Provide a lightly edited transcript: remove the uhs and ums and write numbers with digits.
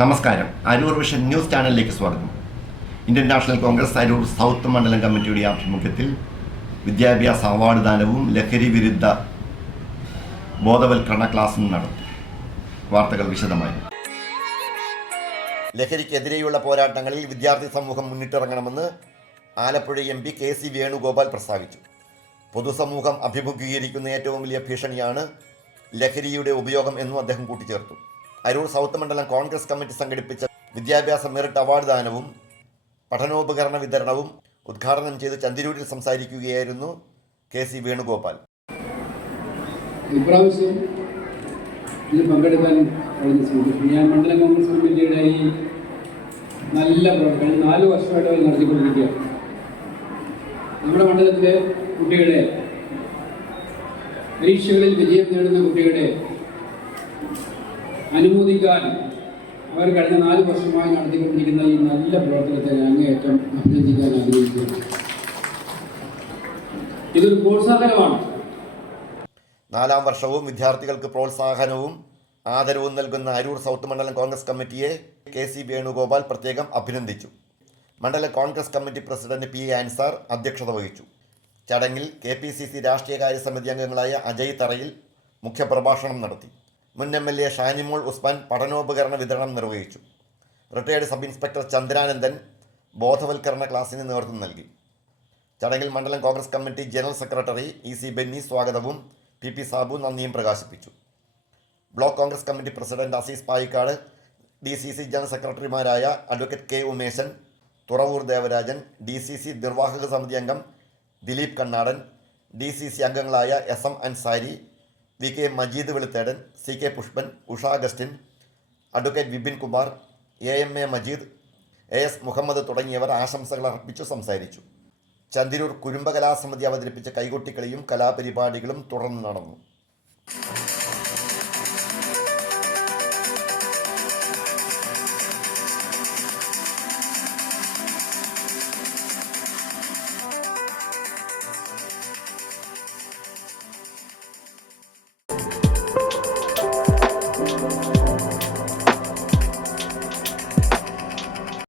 നമസ്കാരം. Aroor vision news ചാനലിലേക്ക് സ്വാഗതം. Indian national Congress Aroor south മണ്ഡലം കമ്മിറ്റിയുടെ ആഭിമുഖ്യത്തിൽ വിദ്യാഭ്യാസ അവാർഡ് ദാനവും ലഹരി വിരുദ്ധ ബോധവൽക്കരണ ക്ലാസും നടത്തി. വാർത്തകൾ വിശദമായി. ലഹരിക്കെതിരെയുള്ള പോരാട്ടങ്ങളിൽ വിദ്യാർത്ഥി സമൂഹം മുന്നിട്ടിറങ്ങണമെന്ന് ആലപ്പുഴ MP KC വേണുഗോപാൽ പ്രസ്താവിച്ചു. പൊതുസമൂഹം അഭിമുഖീകരിക്കുന്ന ഏറ്റവും വലിയ ഭീഷണിയാണ് ലഹരിയുടെ ഉപയോഗം എന്നും അദ്ദേഹം കൂട്ടിച്ചേർത്തു. അരൂർ സൗത്ത് മണ്ഡലം കോൺഗ്രസ് കമ്മിറ്റി സംഘടിപ്പിച്ച വിദ്യാഭ്യാസ മെറിറ്റ് അവാർഡ് ദാനവും പഠനോപകരണ വിതരണവും ഉദ്ഘാടനം ചെയ്ത് ചന്തിരൂരിൽ സംസാരിക്കുകയായിരുന്നു KC വേണുഗോപാൽ. ഇപ്രാവശ്യം ഇതിൽ പങ്കെടുക്കാൻ ഞാൻ മണ്ഡലം കോൺഗ്രസ് കമ്മിറ്റിയുടെ ഈ നല്ല പ്രവർത്തനം 4 വർഷമായിട്ട് നടത്തിക്കൊണ്ടിരിക്കുകയാണ്. നമ്മുടെ മണ്ഡലത്തിലെ കുട്ടികളെ, പരീക്ഷകളിൽ വിജയം നേടുന്ന കുട്ടികളെ അനുമോദിക്കാൻ അവർ കഴിഞ്ഞ 4 വർഷമായി നടത്തിക്കൊണ്ടിരിക്കുന്ന ഈ നല്ല പ്രവർത്തനത്തെ അങ്ങേയറ്റം അഭിനന്ദിക്കാൻ ആഗ്രഹിക്കുന്നു. ഇതൊരു പ്രോത്സാഹനമാണ്. 4ാം വർഷവും വിദ്യാർത്ഥികൾക്ക് പ്രോത്സാഹനവും ആദരവും നൽകുന്ന അരൂർ സൗത്ത് മണ്ഡലം കോൺഗ്രസ് കമ്മിറ്റിയെ KC വേണുഗോപാൽ പ്രത്യേകം അഭിനന്ദിച്ചു. മണ്ഡല Congress committee president PA Ansar അധ്യക്ഷത വഹിച്ചു. ചടങ്ങിൽ KPCC രാഷ്ട്രീയകാര്യ സമിതി അംഗങ്ങളായ അജയ് തറയിൽ മുഖ്യപ്രഭാഷണം നടത്തി. മുൻ MLA ഷാനിമോൾ ഉസ്മാൻ പഠനോപകരണ വിതരണം നിർവഹിച്ചു. റിട്ടയേർഡ് സബ് ഇൻസ്പെക്ടർ ചന്ദ്രാനന്ദൻ ബോധവൽക്കരണ ക്ലാസ്സിന് നേതൃത്വം നൽകി. ചടങ്ങിൽ മണ്ഡലം Congress committee general secretary EC Benny സ്വാഗതവും PP സാബു നന്ദിയും പ്രകാശിപ്പിച്ചു. Block Congress committee president Azeez Payikkad, DCC general സെക്രട്ടറിമാരായ advocate K Umeshan, Thuravoor Devarajan, DCC നിർവാഹക സമിതി അംഗം ദിലീപ് കണ്ണാടൻ, DCC അംഗങ്ങളായ SM Ansari, VK Majeed Veluthedan, CK Pushpan, Usha Augustine, advocate Vipin Kumar, AMA Majeed, AS Muhammad തുടങ്ങിയവർ ആശംസകൾ അർപ്പിച്ചു സംസാരിച്ചു. ചന്തിരൂർ കുരുംബകലാസമിതി അവതരിപ്പിച്ച കൈകൊട്ടിക്കളിയും കലാപരിപാടികളും തുടർന്ന് നടന്നു.